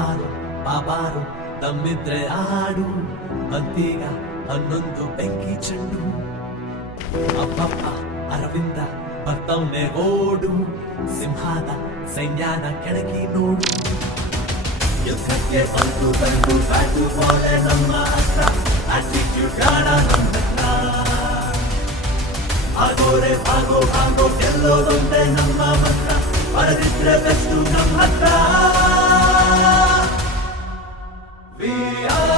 ಬಾರು ಬಾಬಾರು ತಮ್ಮಿದ್ರೆ ಆಡು ಬಂದೀಗ ಹನ್ನೊಂದು ಬೆಂಕಿ ಚೆಂಡು ಅಪ್ಪಪ್ಪ ಅರವಿಂದ ಬರ್ತವ್ನೆ ಓಡು ಸಿಂಹದ ಸೈನ್ಯಾನ ಕೆಳಗಿ ನೋಡು ಯುದ್ಧಕ್ಕೆ ಬಂದು ಬಂದು ಬ್ಯಾಟು ಬಾಲೆ ನಮ್ಮ ಹತ್ರ ಆಟಿಟ್ಯೂಡ್ ಕಾಣ ನಮ್ಮ ಹತ್ರ ಆಗೋರೆ ಭಾಗೋ ಭಾಗೋ ಗೆಲ್ಲೋದೊಂದೇ ನಮ್ಮ ಮಂತ್ರ ಬರದಿದ್ರೆ ಬೆಸ್ಟು ನಮ್ಮ ಹತ್ರ We are